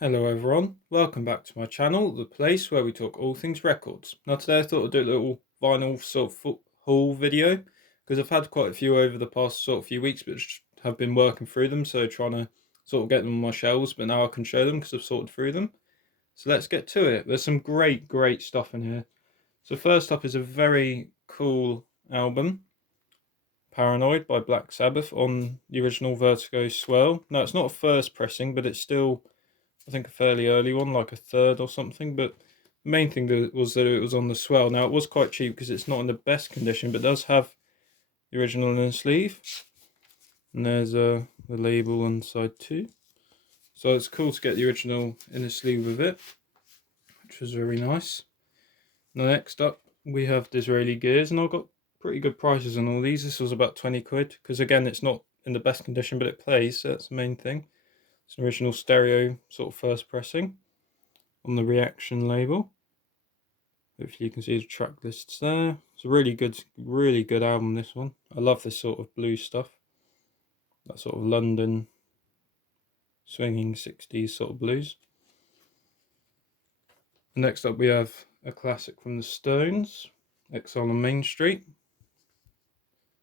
Hello everyone, welcome back to my channel, the place where we talk all things records. Now today I thought I'd do a little vinyl sort of haul video, because I've had quite a few over the past sort of few weeks, but have been working through them, so trying to sort of get them on my shelves, but now I can show them because I've sorted through them. So let's get to it. There's some great stuff in here. So first up is a very cool album, Paranoid by Black Sabbath, on the original Vertigo Swell. Now it's not a first pressing, but it's still, I think, a fairly early one, like a third or something. But the main thing was that it was on the Swell. Now it was quite cheap because it's not in the best condition, but does have the original in the sleeve. And there's the label on side too. So it's cool to get the original in the sleeve with it, which was very nice. Now next up we have Disraeli gears, and I got pretty good prices on all these. This was about 20 quid, because again it's not in the best condition, but it plays, so that's the main thing. It's an original stereo sort of first pressing on the Reaction label. Hopefully you can see the track lists there. It's a really good album, this one. I love this sort of blues stuff. That sort of London swinging 60s sort of blues. Next up we have a classic from the Stones, Exile on Main Street.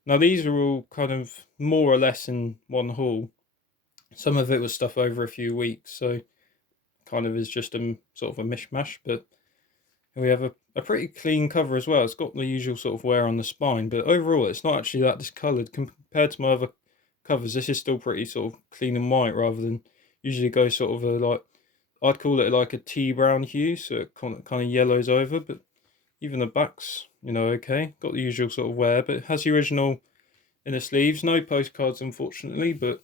Now these are all kind of more or less in one haul. Some of it was stuff over a few weeks, so kind of is just a sort of a mishmash, but we have a pretty clean cover as well. It's got the usual sort of wear on the spine, but overall it's not actually that discoloured compared to my other covers. This is still pretty sort of clean and white, rather than usually go sort of a, like, I'd call it like a tea brown hue, so it kind of yellows over. But even the back's, okay. Got the usual sort of wear, but it has the original in the sleeves. No postcards, unfortunately, but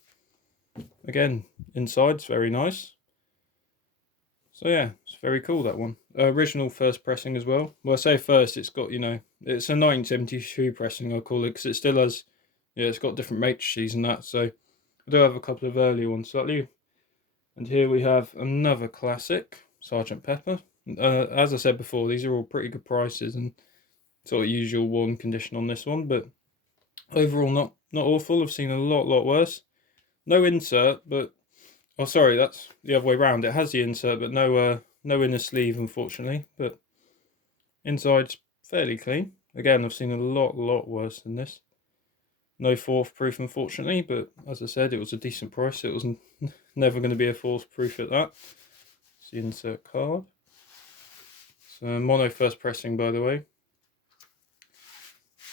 again, inside's very nice. So yeah, it's very cool, that one. Original first pressing as well. Well, I say first, it's got, it's a 1972 pressing, I call it, because it still has, it's got different matrices and that. So I do have a couple of early ones slightly. And here we have another classic, Sergeant Pepper. As I said before, these are all pretty good prices and sort of usual worn condition on this one, but overall not awful. I've seen a lot worse. No insert, but oh, sorry, that's the other way around. It has the insert, but no inner sleeve, unfortunately. But inside's fairly clean. Again, I've seen a lot worse than this. No fourth proof, unfortunately, but as I said, it was a decent price. It was never going to be a fourth proof at that. It's the insert card. So mono first pressing, by the way.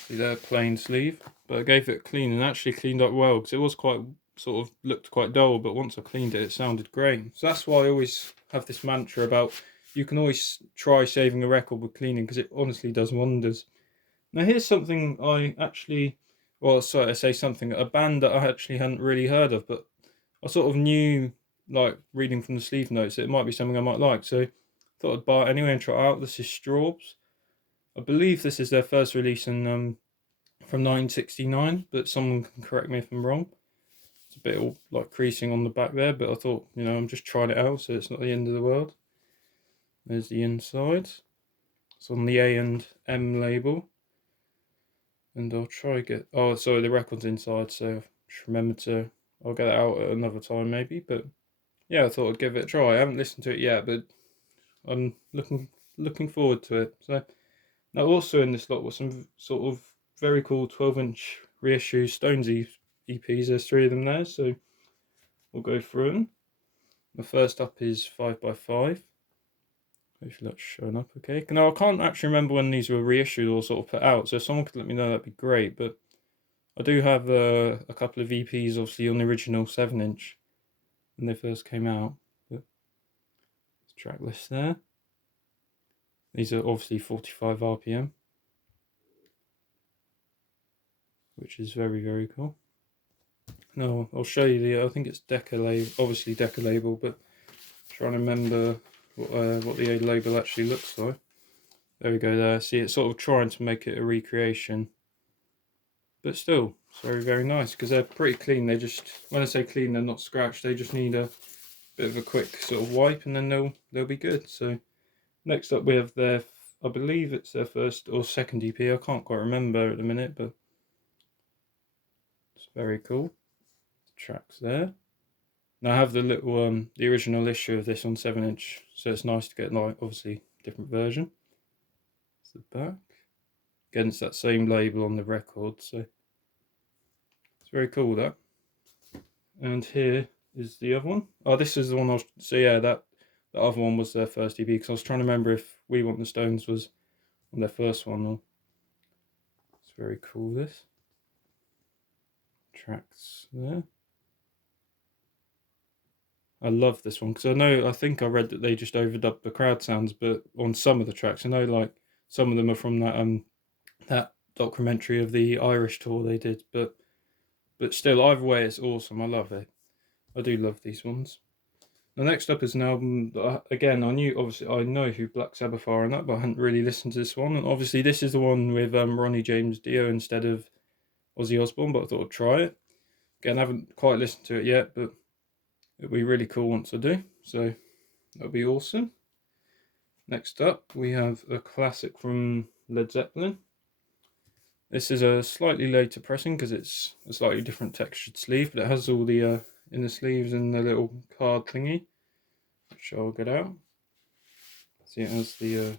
See there, plain sleeve. But I gave it clean, and actually cleaned up well, because it was quite sort of looked quite dull, but once I cleaned it, it sounded great. So that's why I always have this mantra about, you can always try saving a record with cleaning, because it honestly does wonders. Now here's something I actually, well, sorry, I say something, a band that I actually hadn't really heard of, but I sort of knew, like reading from the sleeve notes, that it might be something I might like, so I thought I'd buy it anyway and try it out. This is Straubs. I believe this is their first release in from 1969, but someone can correct me if I'm wrong. It's a bit all like creasing on the back there, but I thought, I'm just trying it out, so it's not the end of the world. There's the inside. It's on the A and M label. And I'll try get, oh, sorry, the record's inside, so just remember to, I'll get it out at another time maybe. But yeah, I thought I'd give it a try. I haven't listened to it yet, but I'm looking forward to it. So now also in this lot was some sort of very cool 12-inch reissue Stones EPs. There's 3 of them there, so we'll go through them. The first up is 5x5. Hopefully that's showing up okay. Now I can't actually remember when these were reissued or sort of put out, so if someone could let me know, that'd be great. But I do have a couple of EPs, obviously, on the original 7-inch when they first came out. But track list there. These are obviously 45 RPM, which is very cool. Now I'll show you the, I think it's Decca label, obviously Decca label, but I'm trying to remember what the label actually looks like. There we go there. See, it's sort of trying to make it a recreation, but still, it's very nice, because they're pretty clean. They just, when I say clean, they're not scratched. They just need a bit of a quick sort of wipe, and then they'll be good. So next up we have their, I believe it's their first or second EP. I can't quite remember at the minute, but it's very cool. The tracks there. Now I have the little the original issue of this on 7-inch, so it's nice to get like obviously different version. It's the back. Again, it's that same label on the record, so it's very cool that. And here is the other one. Oh, this is the one I was. So yeah, the other one was their first EP, because I was trying to remember if We Want the Stones was on their first one or. It's very cool. This tracks there. I love this one because I think I read that they just overdubbed the crowd sounds, but on some of the tracks, I know like some of them are from that documentary of the Irish tour they did, but still, either way, it's awesome. I love it. I do love these ones. The next up is an album that again I know who Black Sabbath are and that, but I hadn't really listened to this one. And obviously, this is the one with Ronnie James Dio instead of Ozzy Osbourne, but I thought I'd try it. Again, I haven't quite listened to it yet, but it'll be really cool once I do. So that'll be awesome. Next up, we have a classic from Led Zeppelin. This is a slightly later pressing because it's a slightly different textured sleeve, but it has all the inner sleeves and the little card thingy, which I'll get out. See, it has the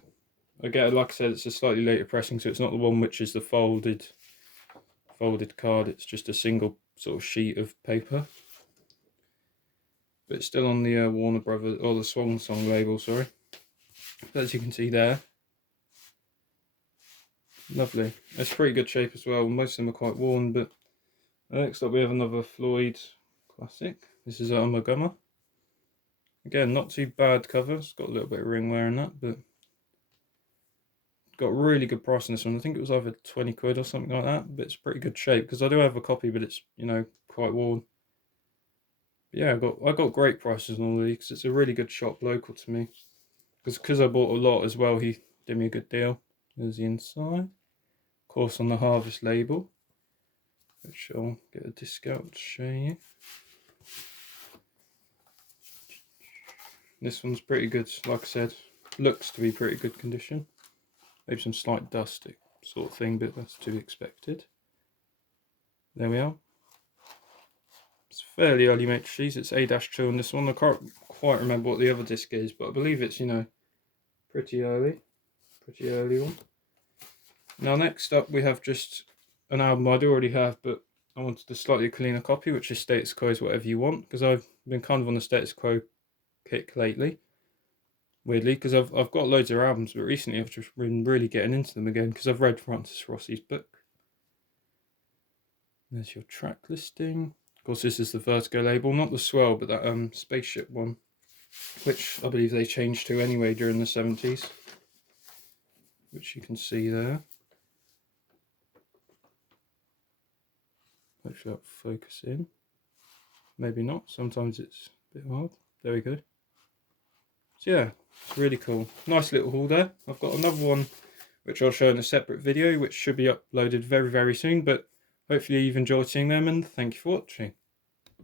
again, like I said, it's a slightly later pressing, so it's not the one which is the folded card. It's just a single sort of sheet of paper, but it's still on the Warner Brothers or the Swan Song label. Sorry, but as you can see there, lovely. It's pretty good shape as well. Most of them are quite worn, but next up we have another Floyd classic. This is Ummagumma. Again, not too bad cover. It's got a little bit of ring wear in that, but got really good price on this one. I think it was either 20 quid or something like that, but it's pretty good shape because I do have a copy, but it's quite worn. But yeah, I got great prices on all these because it's a really good shop local to me. Because I bought a lot as well, he did me a good deal. There's the inside, of course, on the Harvest label, which I'll get a discount to show you. This one's pretty good, like I said, looks to be pretty good condition. Maybe some slight dust sort of thing, but that's to be expected. There we are. It's fairly early matrices. It's A-2 on this one. I can't quite remember what the other disc is, but I believe it's, pretty early one. Now next up we have just an album I do already have, but I wanted a slightly cleaner copy, which is Status Quo's Whatever You Want, because I've been kind of on the Status Quo kick lately. Weirdly, because I've got loads of albums, but recently I've just been really getting into them again because I've read Francis Rossi's book. There's your track listing. Of course, this is the Vertigo label, not the Swell, but that spaceship one, which I believe they changed to anyway during the 70s, which you can see there. Hopefully that'll focus in. Maybe not. Sometimes it's a bit hard. There we go. So yeah, really cool. Nice little haul there. I've got another one which I'll show in a separate video, which should be uploaded very, very soon, but hopefully you've enjoyed seeing them, and thank you for watching.